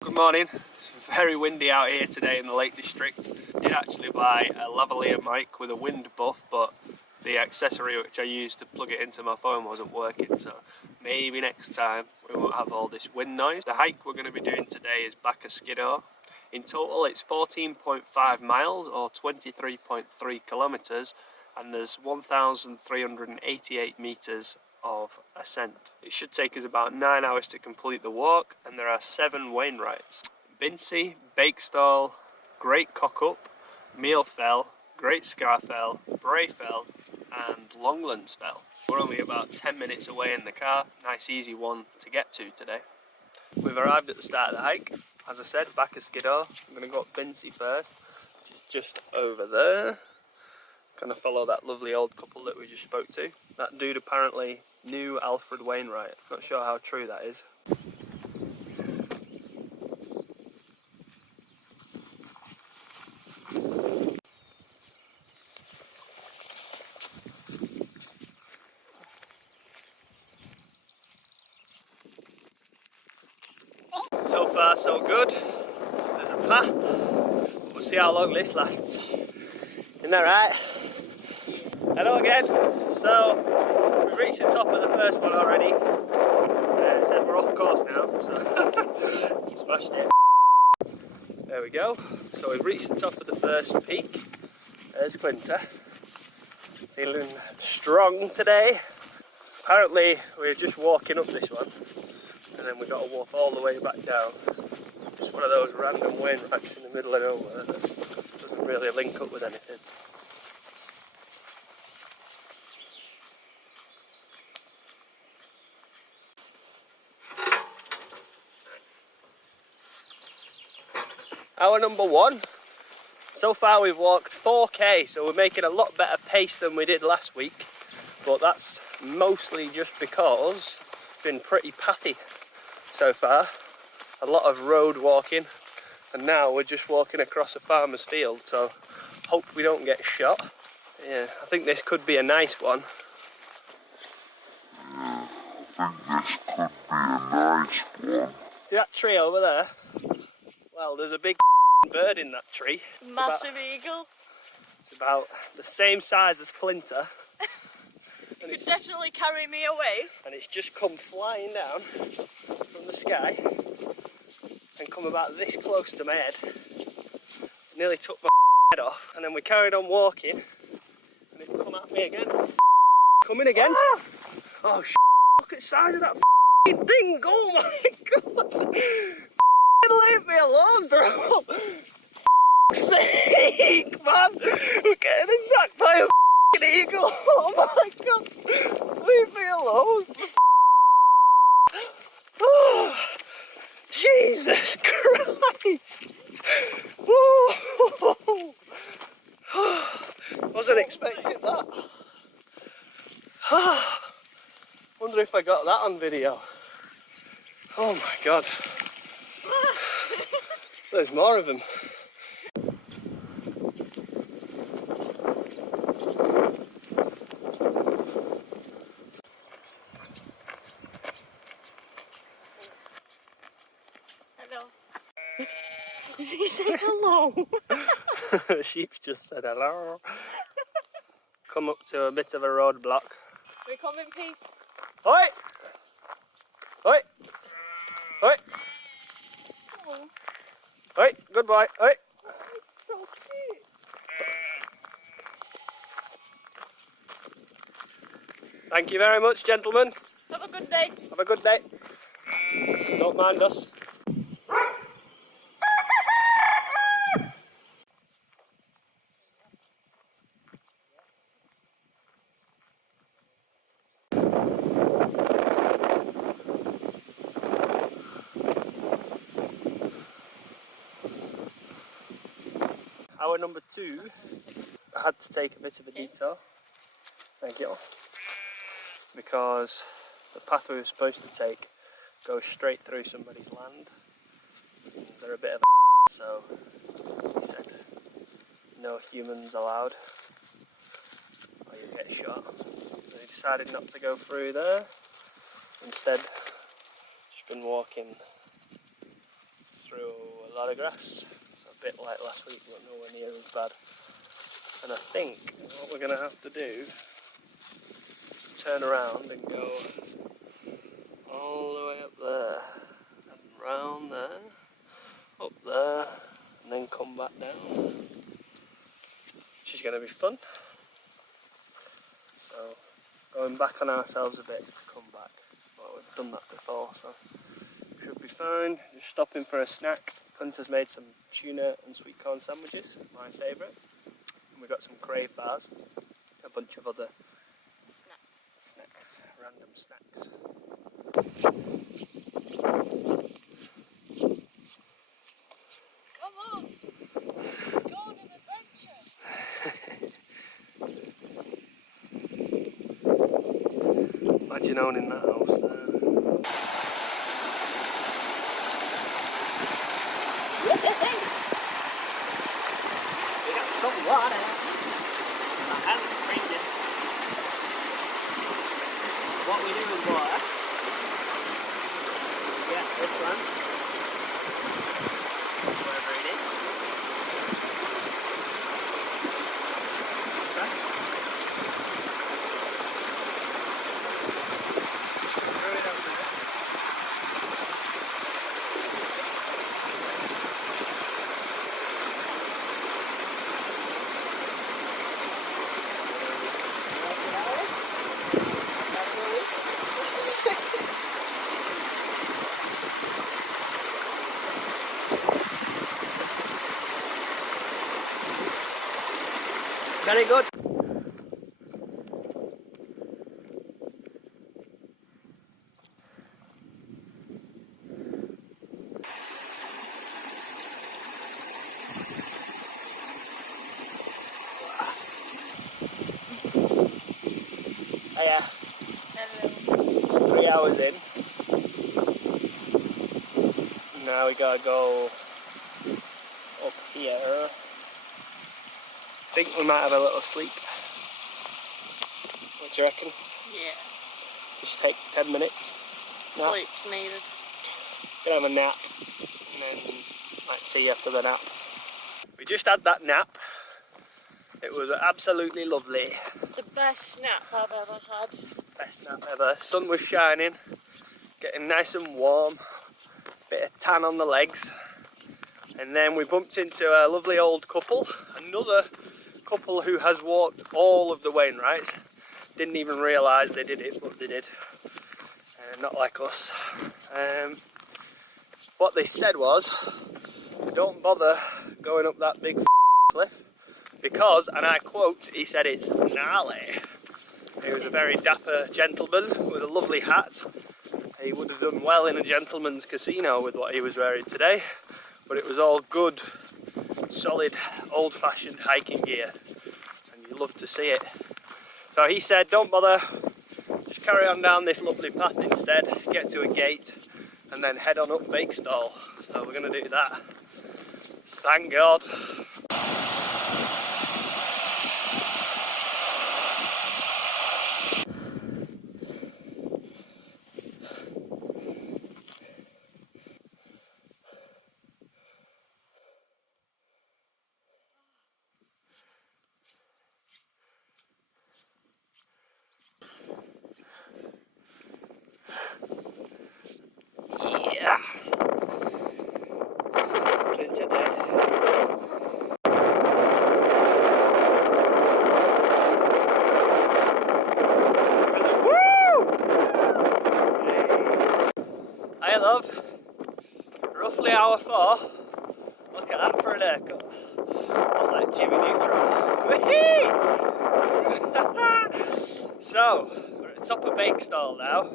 Good morning. It's very windy out here today in the Lake District. Did actually buy a lavalier mic with a wind buff, but the accessory which I used to plug it into my phone wasn't working, so maybe next time we won't have all this wind noise. The hike we're going to be doing today is Skiddaw. In total it's 14.5 miles or 23.3 kilometres, and there's 1,388 metres of ascent. It should take us about 9 hours to complete the walk, and there are 7 Wainwrights: Binsey, Bakestall, Great Cockup, Fell, Great Sca Fell, Brae Fell and Longlands Fell. We're only about 10 minutes away in the car. Nice easy one to get to today. We've arrived at the start of the hike. As I said, back at Skiddaw. I'm going to go up Binsey first, which is just over there. Kind of follow that lovely old couple that we just spoke to. That dude apparently knew Alfred Wainwright. Not sure how true that is. So far so good. There's a path. We'll see how long this lasts. Isn't that right? Hello again. So we've reached the top of the first one already. It says we're off course now, so smashed it. There we go. So we've reached the top of the first peak. There's Clinter. Feeling strong today. Apparently we're just walking up this one, and then we've got to walk all the way back down. Just one of those random Wainwrights in the middle of nowhere that doesn't really link up with anything. Hour number 1. So far we've walked 4k, so we're making a lot better pace than we did last week, but that's mostly just because it's been pretty pathy so far. A lot of road walking, and now we're just walking across a farmer's field, so hope we don't get shot. Yeah, I think this could be a nice one. See that tree over there? Well, there's a big bird in that tree. Massive eagle. It's about the same size as Clinter. It could definitely carry me away. And it's just come flying down from the sky and come about this close to my head. It nearly took my head off, and then we carried on walking and it come at me again. Coming again. Ah! Oh look at the size of that thing. Oh my god. Leave me alone, bro. Sake, man. We're getting attacked by a eagle. Oh my god. Leave me alone. Oh, Jesus Christ. Whoa. Wasn't expecting that. Wonder if I got that on video. Oh my god. There's more of them. Hello. Did he say hello? The sheep just said hello. Come up to a bit of a roadblock. We come in peace. Oi! Oi! Oi! Oh, Oi! Good boy! Oi! it's so cute. Thank you very much, gentlemen. Have a good day. Have a good day. Don't mind us. Hour number 2, I had to take a bit of a detour. Thank you. Because the path we were supposed to take goes straight through somebody's land. They're a bit of a so he said no humans allowed or you get shot. So we decided not to go through there. Instead, just been walking lot of grass. So a bit like last week, but nowhere near as bad. And I think what we're going to have to do is turn around and go all the way up there and round there, up there, and then come back down, which is going to be fun. So going back on ourselves a bit to come back, but we've done that before, so should be fine. Just stopping for a snack. Hunter's made some tuna and sweet corn sandwiches, my favourite. And we've got some Crave bars, a bunch of other snacks, random snacks. Come on, let's go on an adventure. Imagine owning that house there. We got some water. My hand's freezing. What we doing, boy? Yeah, this one. Wherever it is. Okay. Throw it up there. Very good. Hiya. Hello. 3 hours in. Now we gotta go up here. I think we might have a little sleep. What do you reckon? Yeah, Just take 10 minutes. Nap. sleep's needed. Gonna have a nap and then might see you after the nap. We just had that nap. It was absolutely lovely. The best nap I've ever had. Best nap ever. Sun was shining, getting nice and warm. Bit of tan on the legs. And then we bumped into a lovely old couple. Another couple who has walked all of the Wainwrights. Didn't even realise they did it, but they did. Not like us. What they said was, don't bother going up that big cliff because, and I quote, he said it's gnarly. He was a very dapper gentleman with a lovely hat. He would have done well in a gentleman's casino with what he was wearing today, but it was all good, solid, old-fashioned hiking gear, and you love to see it. So he said, don't bother, just carry on down this lovely path instead, get to a gate, and then head on up Bakestall. So we're going to do that. Thank God. Yeah. Plenty dead. Woo! Hey love, roughly hour 4. Look at that for an haircut. Not like Jimmy Neutron. So, we're at the top of Bakestall now.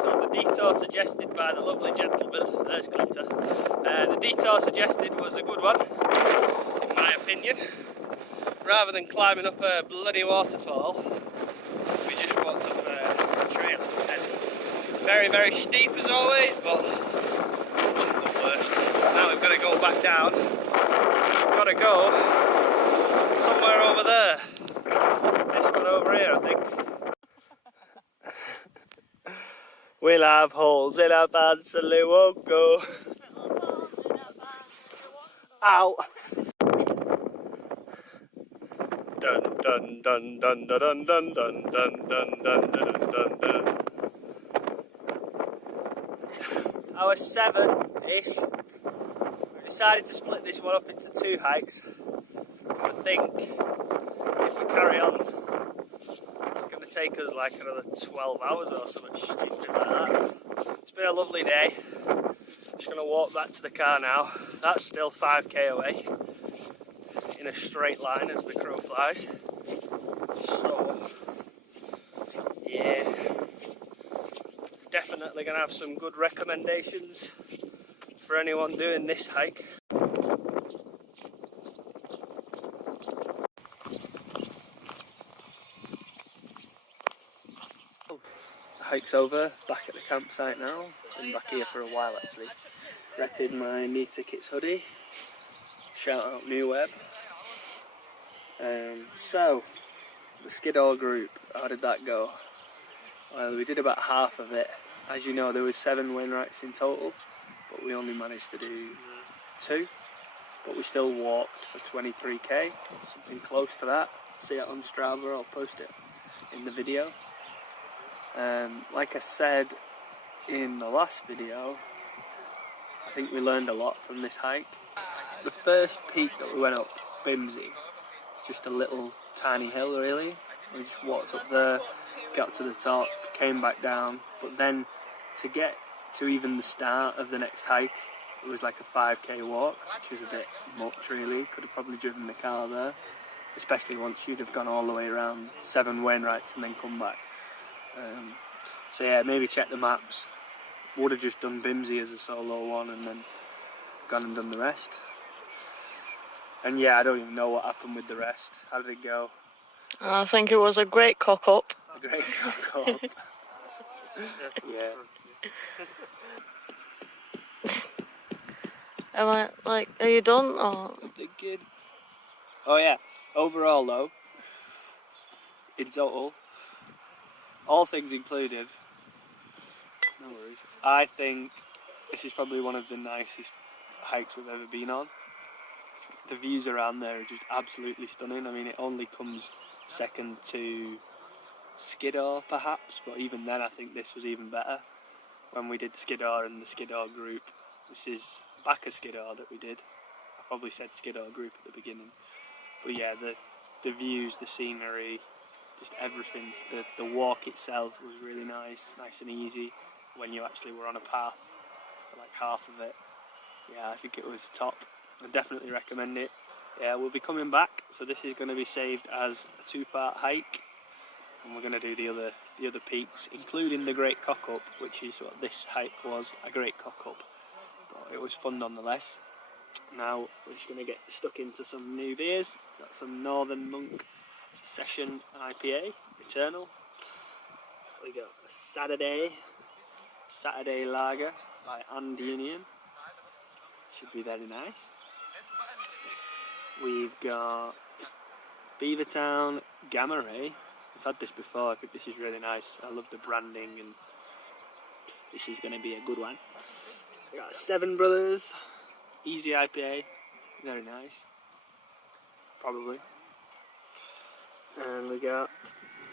So the detour suggested by the lovely gentleman, there's Clinton, the detour suggested was a good one, in my opinion. Rather than climbing up a bloody waterfall, we just walked up a trail instead. Very, very steep as always, but it wasn't the worst. Now we've got to go back down. We've got to go somewhere over there. This one over here, I think. We'll have holes in our pants and they won't go. Ow! Dun dun dun dun dun dun dun dun dun dun dun dun dun. Hour 7-ish. We decided to split this one up into 2 hikes. I think if we carry on, it's going to take us like another 12 hours or something stupid like that. It's been a lovely day. Just going to walk back to the car now. That's still 5k away in a straight line as the crow flies. So, yeah, definitely going to have some good recommendations for anyone doing this hike. The hike's over, back at the campsite now. Been back here for a while actually. Repping my Knee Tickets hoodie. Shout out New Web. So, the Skiddaw group, how did that go? Well, we did about half of it. As you know, there were 7 Wainwrights in total, but we only managed to do 2. But we still walked for 23k, something close to that. See it on Strava, I'll post it in the video. Like I said in the last video, I think we learned a lot from this hike. The first peak that we went up, Binsey, it's just a little tiny hill really. We just walked up there, got to the top, came back down, but then to get to even the start of the next hike, it was like a 5k walk, which was a bit much really. Could have probably driven the car there, especially once you'd have gone all the way around 7 Wainwrights and then come back. So yeah, maybe check the maps. Would have just done Binsey as a solo one and then gone and done the rest. And yeah, I don't even know what happened with the rest. How did it go? I think it was a great cock-up. A great cock-up. Yeah. Am I, like, are you done or? I'm thinking. Oh yeah, overall though, in total, all things included, no worries, I think this is probably one of the nicest hikes we've ever been on. The views around there are just absolutely stunning. I mean, it only comes second to Skiddaw perhaps, but even then I think this was even better when we did Skiddaw and the Skiddaw group. This is back of Skiddaw that we did. I probably said Skiddaw group at the beginning. But yeah, the views, the scenery, just everything. The walk itself was really nice and easy when you actually were on a path for like half of it. Yeah, I think it was top. I definitely recommend it. Yeah, we'll be coming back, so this is going to be saved as a 2-part hike, and we're going to do the other peaks, including the Great Cockup, which is what this hike was, a Great Cockup. But it was fun nonetheless. Now we're just going to get stuck into some new beers. Got some Northern Monk Session IPA, Eternal. We got a Saturday Lager by And Union. Should be very nice. We've got Beavertown Gamma Ray. I've had this before, I think this is really nice. I love the branding and this is going to be a good one. We got Seven Brothers Easy IPA, very nice, probably. And we got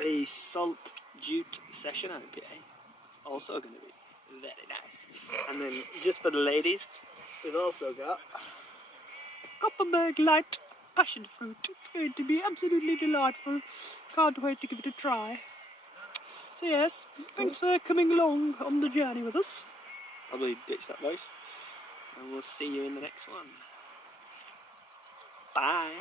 a Salt Jute Session IPA, it's also going to be very nice. And then just for the ladies, we've also got a Copperberg Light Passion Fruit. It's going to be absolutely delightful. Can't wait to give it a try. So yes, thanks for coming along on the journey with us. Probably ditch that voice. And we'll see you in the next one. Bye.